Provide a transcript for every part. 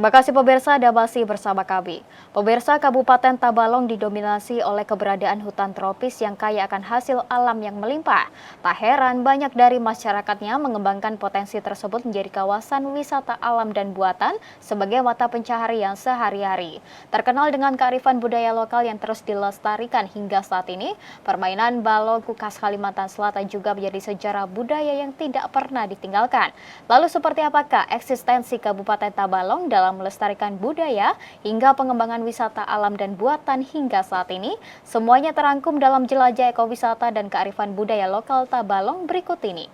Terima kasih pemirsa, Anda masih bersama kami. Pemirsa, Kabupaten Tabalong didominasi oleh keberadaan hutan tropis yang kaya akan hasil alam yang melimpah. Tak heran banyak dari masyarakatnya mengembangkan potensi tersebut menjadi kawasan wisata alam dan buatan sebagai mata pencaharian sehari-hari. Terkenal dengan kearifan budaya lokal yang terus dilestarikan hingga saat ini, permainan balok khas Kalimantan Selatan juga menjadi sejarah budaya yang tidak pernah ditinggalkan. Lalu seperti apakah eksistensi Kabupaten Tabalong dalam melestarikan budaya hingga pengembangan wisata alam dan buatan hingga saat ini? Semuanya terangkum dalam Jelajah Ekowisata dan Kearifan Budaya Lokal Tabalong berikut ini.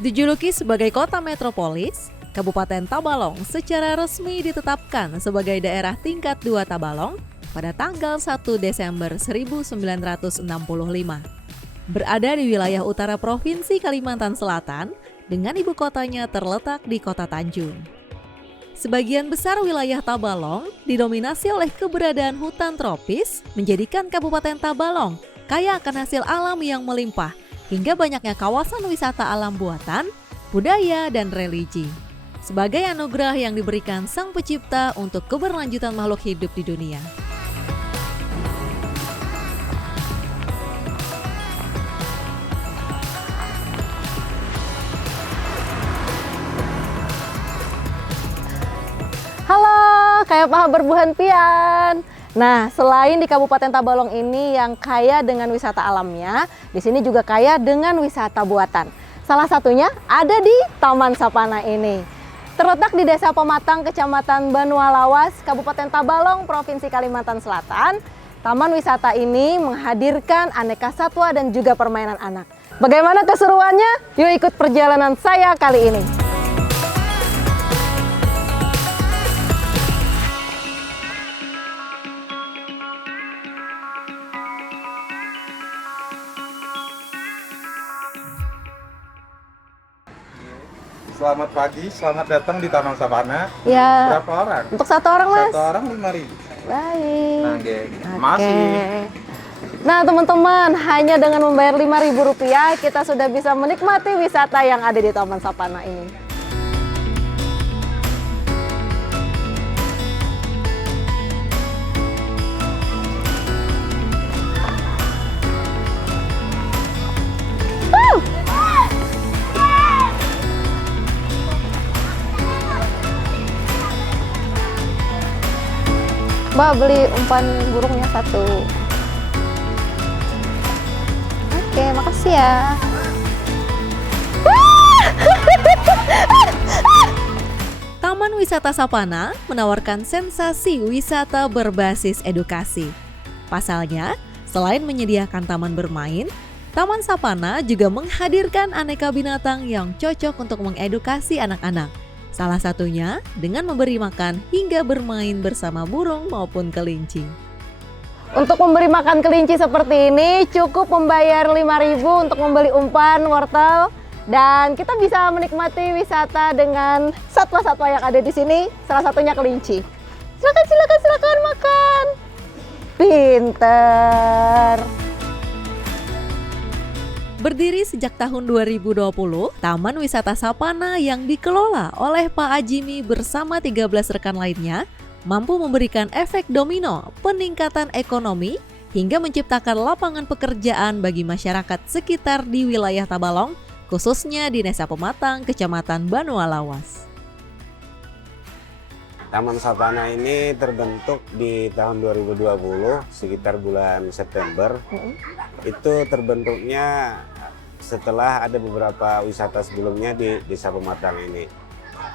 Dijuluki sebagai kota metropolis, Kabupaten Tabalong secara resmi ditetapkan sebagai daerah tingkat 2 Tabalong pada tanggal 1 Desember 1965. Berada di wilayah utara Provinsi Kalimantan Selatan dengan ibu kotanya terletak di Kota Tanjung. Sebagian besar wilayah Tabalong didominasi oleh keberadaan hutan tropis menjadikan Kabupaten Tabalong kaya akan hasil alam yang melimpah, hingga banyaknya kawasan wisata alam buatan, budaya, dan religi. Sebagai anugerah yang diberikan Sang Pencipta untuk keberlanjutan makhluk hidup di dunia. Halo, kayak paha berbuhan pian. Nah, selain di Kabupaten Tabalong ini yang kaya dengan wisata alamnya, di sini juga kaya dengan wisata buatan. Salah satunya ada di Taman Sapana ini. Terletak di Desa Pematang, Kecamatan Banua Lawas, Kabupaten Tabalong, Provinsi Kalimantan Selatan. Taman wisata ini menghadirkan aneka satwa dan juga permainan anak. Bagaimana keseruannya? Yuk ikut perjalanan saya kali ini. Selamat pagi, selamat datang di Taman Sapana. Ya. Berapa orang? Untuk satu orang, Mas. Satu orang 5.000. Baik. Masih. Nah, teman-teman, hanya dengan membayar Rp5.000 kita sudah bisa menikmati wisata yang ada di Taman Sapana ini. Mbak, beli umpan burungnya satu. Oke, makasih ya. Taman Wisata Sapana menawarkan sensasi wisata berbasis edukasi. Pasalnya, selain menyediakan taman bermain, Taman Sapana juga menghadirkan aneka binatang yang cocok untuk mengedukasi anak-anak. Salah satunya dengan memberi makan hingga bermain bersama burung maupun kelinci. Untuk memberi makan kelinci seperti ini cukup membayar Rp5.000 untuk membeli umpan, wortel, dan kita bisa menikmati wisata dengan satwa-satwa yang ada di sini, salah satunya kelinci. Silakan makan. Pinter. Berdiri sejak tahun 2020, Taman Wisata Sapana yang dikelola oleh Pak Ajimi bersama 13 rekan lainnya mampu memberikan efek domino peningkatan ekonomi hingga menciptakan lapangan pekerjaan bagi masyarakat sekitar di wilayah Tabalong, khususnya di Desa Pematang, Kecamatan Banua Lawas. Taman Sapana ini terbentuk di tahun 2020 sekitar bulan September. Itu terbentuknya setelah ada beberapa wisata sebelumnya di Desa Pematang ini.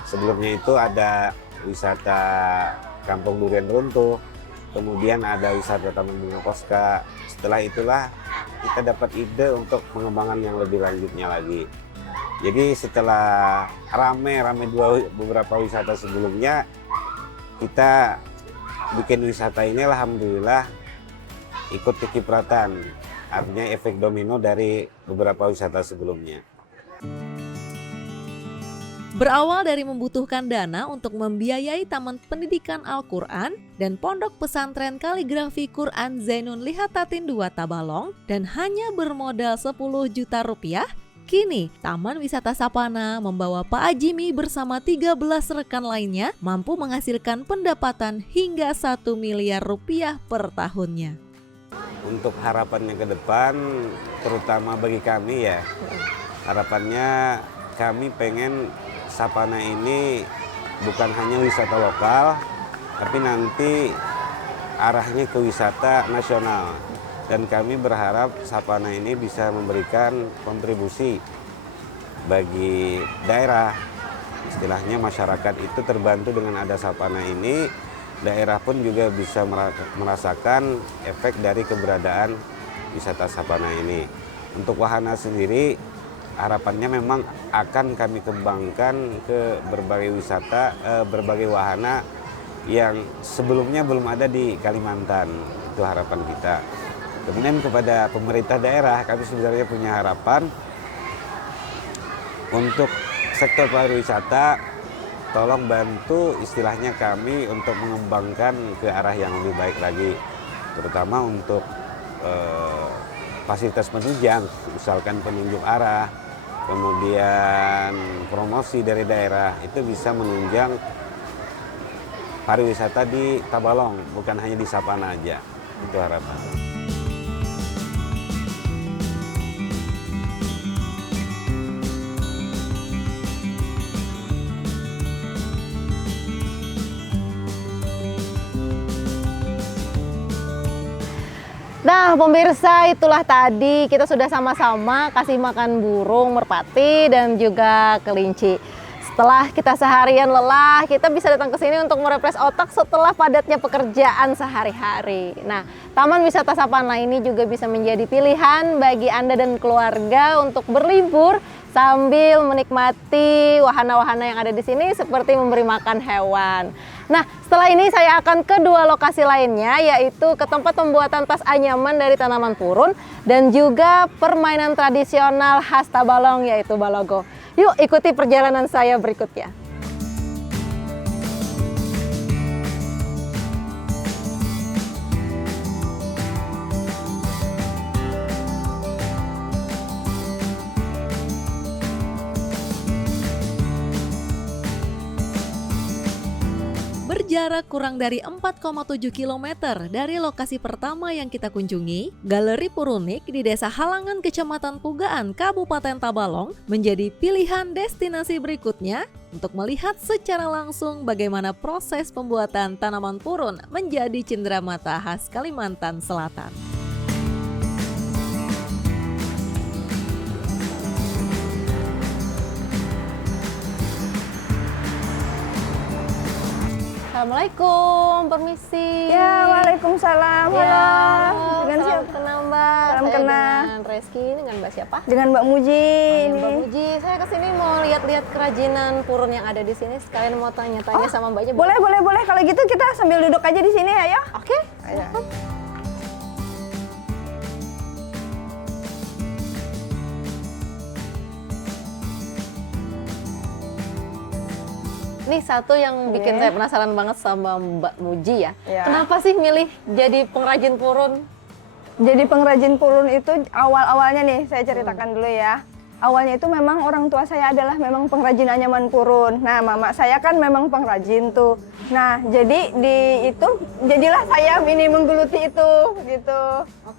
Sebelumnya itu ada wisata Kampung Durian Runtuh, kemudian ada wisata Taman Bunga Poska. Setelah itulah kita dapat ide untuk pengembangan yang lebih lanjutnya lagi. Jadi setelah rame beberapa wisata sebelumnya, kita bikin wisata ini alhamdulillah ikut kecipratan, artinya efek domino dari beberapa wisata sebelumnya. Berawal dari membutuhkan dana untuk membiayai Taman Pendidikan Al-Quran dan Pondok Pesantren Kaligrafi Quran Zainun Lihatatin II Tabalong dan hanya bermodal 10 juta rupiah, kini Taman Wisata Sapana membawa Pak Ajimi bersama 13 rekan lainnya mampu menghasilkan pendapatan hingga 1 miliar rupiah per tahunnya. Untuk harapannya ke depan, terutama bagi kami ya, harapannya kami pengen Sapana ini bukan hanya wisata lokal, tapi nanti arahnya ke wisata nasional. Dan kami berharap Sapana ini bisa memberikan kontribusi bagi daerah. Istilahnya masyarakat itu terbantu dengan ada Sapana ini, daerah pun juga bisa merasakan efek dari keberadaan wisata Sapana ini. Untuk wahana sendiri, harapannya memang akan kami kembangkan ke berbagai wisata, berbagai wahana yang sebelumnya belum ada di Kalimantan. Itu harapan kita. Kemudian kepada pemerintah daerah, kami sebenarnya punya harapan untuk sektor pariwisata, tolong bantu istilahnya kami untuk mengembangkan ke arah yang lebih baik lagi, terutama untuk fasilitas penunjang, misalkan penunjuk arah, kemudian promosi dari daerah, itu bisa menunjang pariwisata di Tabalong, bukan hanya di Sapana aja. Itu harapan. Nah, pemirsa, itulah tadi kita sudah sama-sama kasih makan burung merpati dan juga kelinci. Setelah kita seharian lelah, kita bisa datang ke sini untuk merefresh otak setelah padatnya pekerjaan sehari-hari. Nah, Taman Wisata Sapana ini juga bisa menjadi pilihan bagi Anda dan keluarga untuk berlibur sambil menikmati wahana-wahana yang ada di sini seperti memberi makan hewan. Nah, setelah ini saya akan ke dua lokasi lainnya, yaitu ke tempat pembuatan tas anyaman dari tanaman purun dan juga permainan tradisional khas Tabalong, yaitu balogo. Yuk ikuti perjalanan saya berikutnya. Berjarak kurang dari 4,7 km dari lokasi pertama yang kita kunjungi, Galeri Purunik di Desa Halangan, Kecamatan Pugaan, Kabupaten Tabalong menjadi pilihan destinasi berikutnya untuk melihat secara langsung bagaimana proses pembuatan tanaman purun menjadi cenderamata khas Kalimantan Selatan. Assalamualaikum, permisi. Ya, waalaikumsalam. Ya, Halo. Dengan salam siapa? kenal Mbak. Salam Saya kenal. dengan Reski, dengan Mbak siapa? Dengan Mbak Muji. Mbak ini. Muji, saya kesini mau lihat-lihat kerajinan purun yang ada di sini. Sekalian mau tanya-tanya sama Mbaknya. Boleh, boleh, boleh. Kalau gitu kita sambil duduk aja di sini ya. Oke. Ayo. Nih satu yang bikin Oke. saya penasaran banget sama Mbak Muji ya. Ya. Kenapa sih milih jadi pengrajin purun? Jadi pengrajin purun itu awal-awalnya nih saya ceritakan dulu ya. Awalnya itu memang orang tua saya adalah memang pengrajin anyaman purun. Nah, mama saya kan memang pengrajin tuh. Nah, jadi jadilah saya ini menggeluti itu gitu.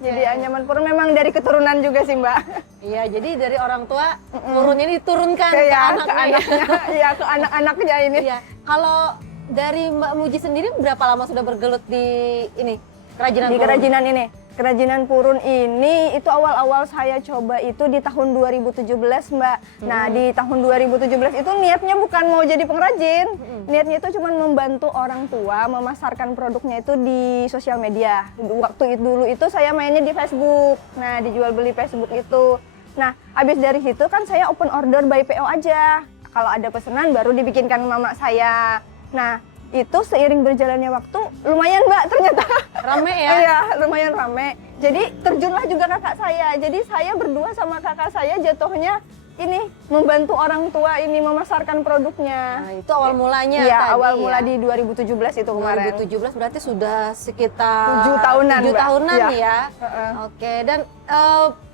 Jadi anyaman purun memang dari keturunan juga sih, Mbak. Iya, jadi dari orang tua purunnya diturunkan ke Ke anaknya. anaknya, ya ke anak-anaknya ini. Iya. Kalau dari Mbak Muji sendiri berapa lama sudah bergelut di ini kerajinan Di purun? kerajinan ini. Kerajinan purun ini itu awal-awal saya coba itu di tahun 2017, Mbak. Nah, di tahun 2017 itu niatnya bukan mau jadi pengrajin. Niatnya itu cuma membantu orang tua memasarkan produknya itu di sosial media. Waktu itu dulu itu saya mainnya di Facebook. Nah, dijual beli Facebook itu. Nah, habis dari situ kan saya open order by PO aja. Kalau ada pesanan baru dibikinkan mama saya. Nah, itu seiring berjalannya waktu lumayan Mbak ternyata. Rame ya? Iya, lumayan rame. Jadi terjunlah juga kakak saya. Jadi saya berdua sama kakak saya jatuhnya ini membantu orang tua ini memasarkan produknya. Nah, itu awal mulanya Iya, tadi awal ya? mula di 2017 itu kemarin. 2017 berarti sudah sekitar 7 tahunan, 7 Mbak. tahunan Iya. ya. Heeh. Oke, dan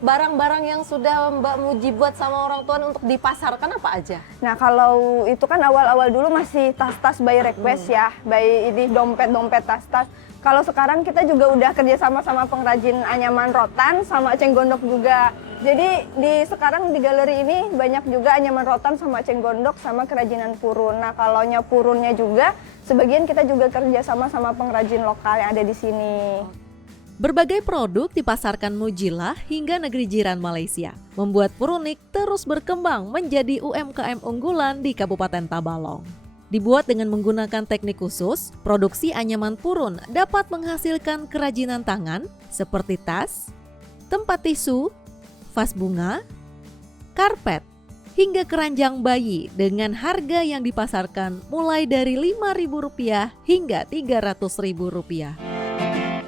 barang-barang yang sudah Mbak Muji buat sama orang tua untuk dipasarkan apa aja? Nah, kalau itu kan awal-awal dulu masih tas-tas by request ya, by ini dompet-dompet tas-tas. Kalau sekarang kita juga udah kerja sama pengrajin anyaman rotan sama cenggondok juga. Jadi sekarang di galeri ini banyak juga anyaman rotan sama cenggondok sama kerajinan purun. Nah, kalau purunnya juga sebagian kita juga kerja sama pengrajin lokal yang ada di sini. Berbagai produk dipasarkan Mujilah hingga negeri jiran Malaysia, membuat Purunik terus berkembang menjadi UMKM unggulan di Kabupaten Tabalong. Dibuat dengan menggunakan teknik khusus, produksi anyaman purun dapat menghasilkan kerajinan tangan seperti tas, tempat tisu, vas bunga, karpet, hingga keranjang bayi dengan harga yang dipasarkan mulai dari Rp5.000 hingga Rp300.000.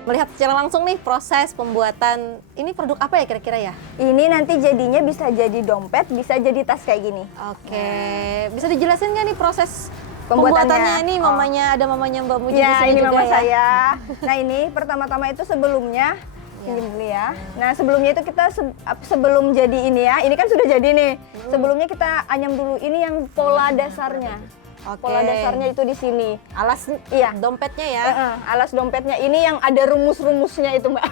Melihat secara langsung nih proses pembuatan ini produk apa ya kira-kira ya? Ini nanti jadinya bisa jadi dompet, bisa jadi tas kayak gini. Oke, bisa dijelasin nggak nih proses Pembuatannya? pembuatannya ini? Oh. Ada mamanya Mbak Muji di Ya, sini ini juga mama ya. saya. Nah, ini pertama-tama itu sebelumnya ini dulu ya. Nah, sebelumnya itu kita sebelum jadi ini ya. Ini kan sudah jadi nih. Sebelumnya kita anyam dulu ini yang pola dasarnya. Oke. Pola dasarnya itu di sini. Alas Iya. dompetnya ya. Alas dompetnya ini yang ada rumus-rumusnya itu, Mbak.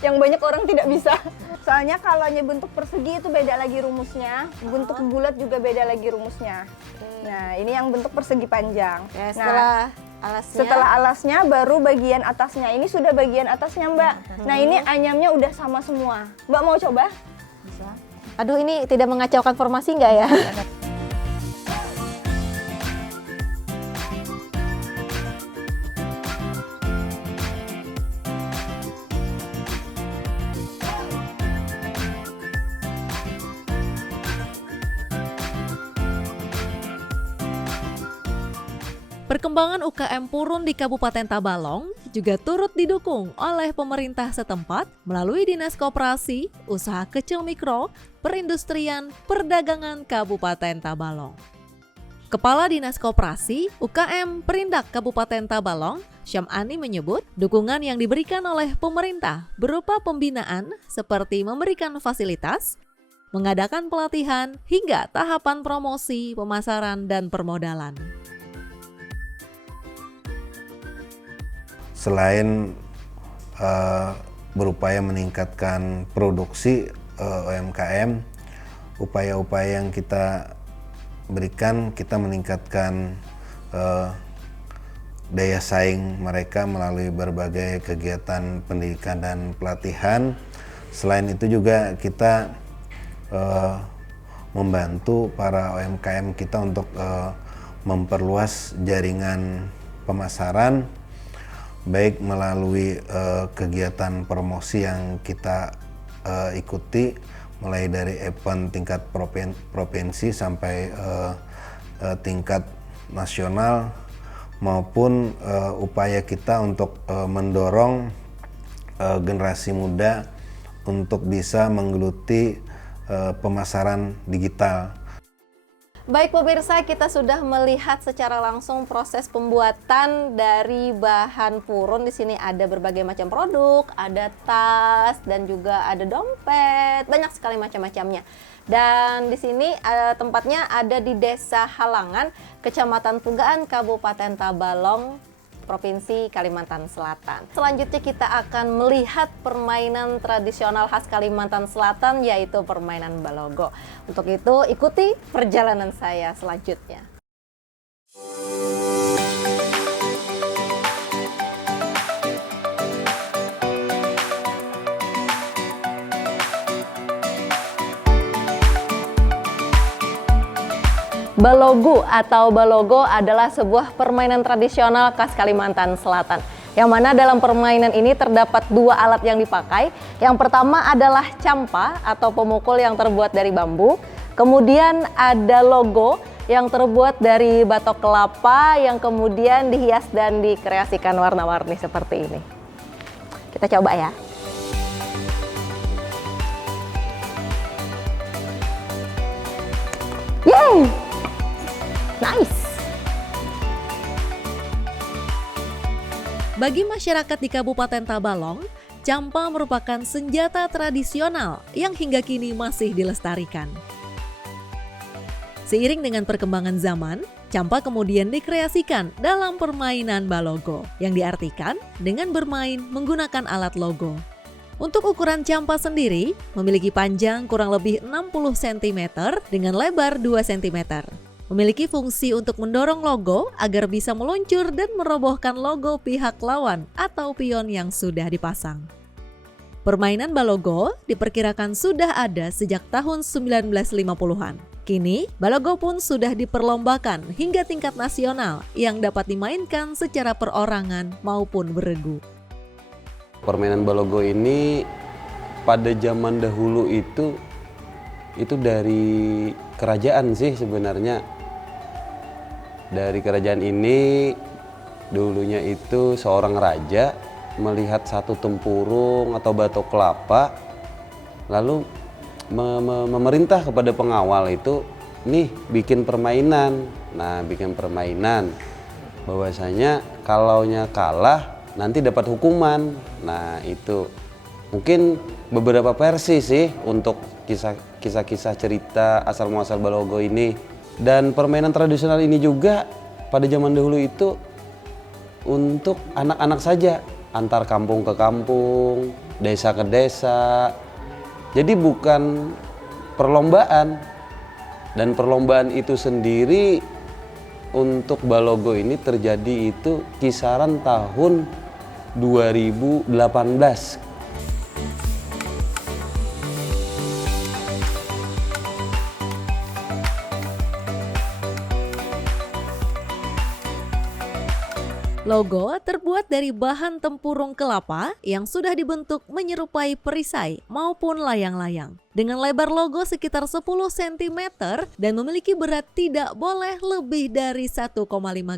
Yang banyak orang tidak bisa. Soalnya kalau bentuk persegi itu beda lagi rumusnya, bentuk bulat juga beda lagi rumusnya. Nah, ini yang bentuk persegi panjang. Ya, Nah, alasnya. setelah alasnya baru bagian atasnya. Ini sudah bagian atasnya, Mbak. Nah, ini anyamnya udah sama semua. Mbak mau coba? Aduh, ini tidak mengacaukan formasi nggak ya? Perkembangan UKM Purun di Kabupaten Tabalong juga turut didukung oleh pemerintah setempat melalui Dinas Koperasi, Usaha Kecil Mikro, Perindustrian, Perdagangan Kabupaten Tabalong. Kepala Dinas Koperasi UKM Perindak Kabupaten Tabalong, Syamani menyebut dukungan yang diberikan oleh pemerintah berupa pembinaan seperti memberikan fasilitas, mengadakan pelatihan, hingga tahapan promosi, pemasaran, dan permodalan. Selain berupaya meningkatkan produksi UMKM, upaya-upaya yang kita berikan, kita meningkatkan daya saing mereka melalui berbagai kegiatan pendidikan dan pelatihan. Selain itu juga kita membantu para UMKM kita untuk memperluas jaringan pemasaran, baik melalui kegiatan promosi yang kita ikuti, mulai dari event tingkat provinsi sampai tingkat nasional, maupun upaya kita untuk mendorong generasi muda untuk bisa menggeluti pemasaran digital. Baik pemirsa, kita sudah melihat secara langsung proses pembuatan dari bahan purun. Di sini ada berbagai macam produk, ada tas dan juga ada dompet, banyak sekali macam-macamnya. Dan di sini tempatnya ada di Desa Halangan, Kecamatan Pugaan, Kabupaten Tabalong, Provinsi Kalimantan Selatan. Selanjutnya kita akan melihat permainan tradisional khas Kalimantan Selatan, yaitu permainan balogo. Untuk itu ikuti perjalanan saya selanjutnya. Balogo atau balogo adalah sebuah permainan tradisional khas Kalimantan Selatan. Yang mana dalam permainan ini terdapat dua alat yang dipakai. Yang pertama adalah campa atau pemukul yang terbuat dari bambu. Kemudian ada logo yang terbuat dari batok kelapa yang kemudian dihias dan dikreasikan warna-warni seperti ini. Kita coba ya. Yeay! Nice! Bagi masyarakat di Kabupaten Tabalong, campa merupakan senjata tradisional yang hingga kini masih dilestarikan. Seiring dengan perkembangan zaman, campa kemudian dikreasikan dalam permainan balogo, yang diartikan dengan bermain menggunakan alat logo. Untuk ukuran campa sendiri, memiliki panjang kurang lebih 60 cm dengan lebar 2 cm. Memiliki fungsi untuk mendorong logo agar bisa meluncur dan merobohkan logo pihak lawan atau pion yang sudah dipasang. Permainan balogo diperkirakan sudah ada sejak tahun 1950-an. Kini, balogo pun sudah diperlombakan hingga tingkat nasional yang dapat dimainkan secara perorangan maupun beregu. Permainan balogo ini pada zaman dahulu itu dari kerajaan sih sebenarnya. Dari kerajaan ini dulunya itu seorang raja melihat satu tempurung atau batok kelapa, lalu memerintah kepada pengawal itu, nih bikin permainan. Nah, bikin permainan bahwasanya kalaunya kalah nanti dapat hukuman. Nah, itu mungkin beberapa versi sih untuk kisah-kisah cerita asal muasal balogo ini. Dan permainan tradisional ini juga pada zaman dahulu itu untuk anak-anak saja, antar kampung ke kampung, desa ke desa. Jadi bukan perlombaan. Dan perlombaan itu sendiri untuk balogo ini terjadi itu kisaran tahun 2018. Logo terbuat dari bahan tempurung kelapa yang sudah dibentuk menyerupai perisai maupun layang-layang. Dengan lebar logo sekitar 10 cm dan memiliki berat tidak boleh lebih dari 1,5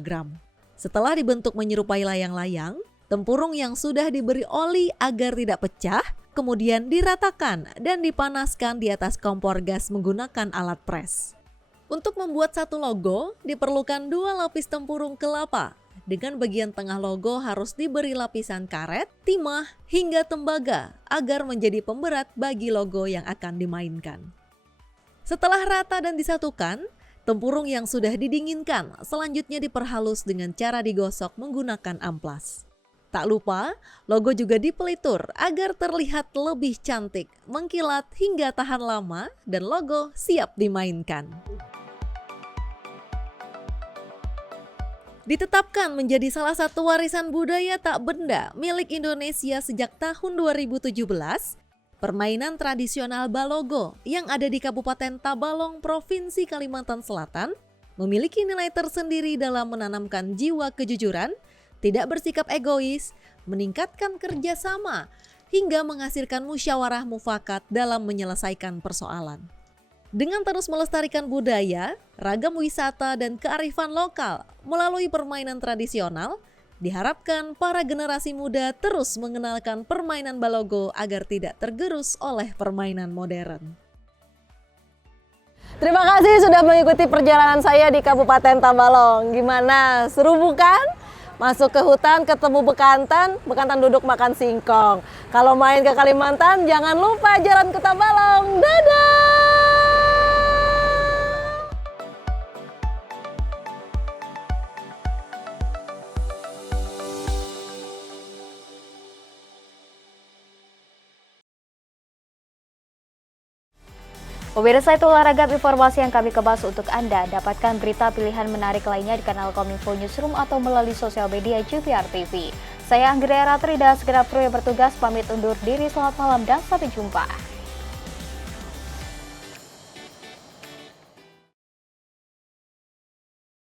gram. Setelah dibentuk menyerupai layang-layang, tempurung yang sudah diberi oli agar tidak pecah, kemudian diratakan dan dipanaskan di atas kompor gas menggunakan alat pres. Untuk membuat satu logo, diperlukan 2 lapis tempurung kelapa. Dengan bagian tengah logo harus diberi lapisan karet, timah, hingga tembaga agar menjadi pemberat bagi logo yang akan dimainkan. Setelah rata dan disatukan, tempurung yang sudah didinginkan selanjutnya diperhalus dengan cara digosok menggunakan amplas. Tak lupa, logo juga dipelitur agar terlihat lebih cantik, mengkilat hingga tahan lama dan logo siap dimainkan. Ditetapkan menjadi salah satu warisan budaya tak benda milik Indonesia sejak tahun 2017, permainan tradisional balogo yang ada di Kabupaten Tabalong, Provinsi Kalimantan Selatan memiliki nilai tersendiri dalam menanamkan jiwa kejujuran, tidak bersikap egois, meningkatkan kerjasama, hingga menghasilkan musyawarah mufakat dalam menyelesaikan persoalan. Dengan terus melestarikan budaya, ragam wisata dan kearifan lokal melalui permainan tradisional, diharapkan para generasi muda terus mengenalkan permainan balogo agar tidak tergerus oleh permainan modern. Terima kasih sudah mengikuti perjalanan saya di Kabupaten Tabalong. Gimana? Seru bukan? Masuk ke hutan, ketemu bekantan, bekantan duduk makan singkong. Kalau main ke Kalimantan, jangan lupa jalan ke Tabalong. Dadah! Pemirsa, itu olahraga informasi yang kami kebahas untuk Anda. Dapatkan berita pilihan menarik lainnya di kanal Kominfo Newsroom atau melalui sosial media JVR TV. Saya Anggria Ratri dan segenap kru yang bertugas pamit undur diri. Selamat malam dan sampai jumpa.